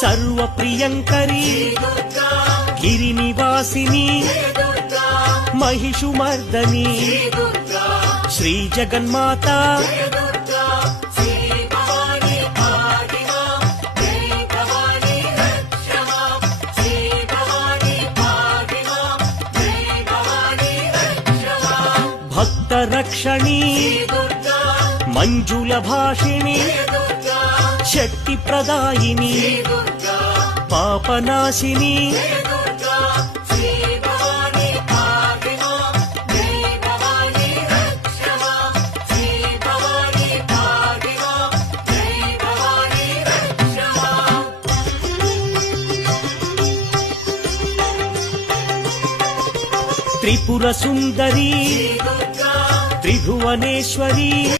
सर्वप्रियङ्करी गिरिनिवासिनी महिषुमर्दनी श्रीजगन्माता भक्तरक्षणी मंजुलभाषिणी शक्तिप्रदायिनी पापनाशिनी Tripurasundari त्रिभुवनेश्वरी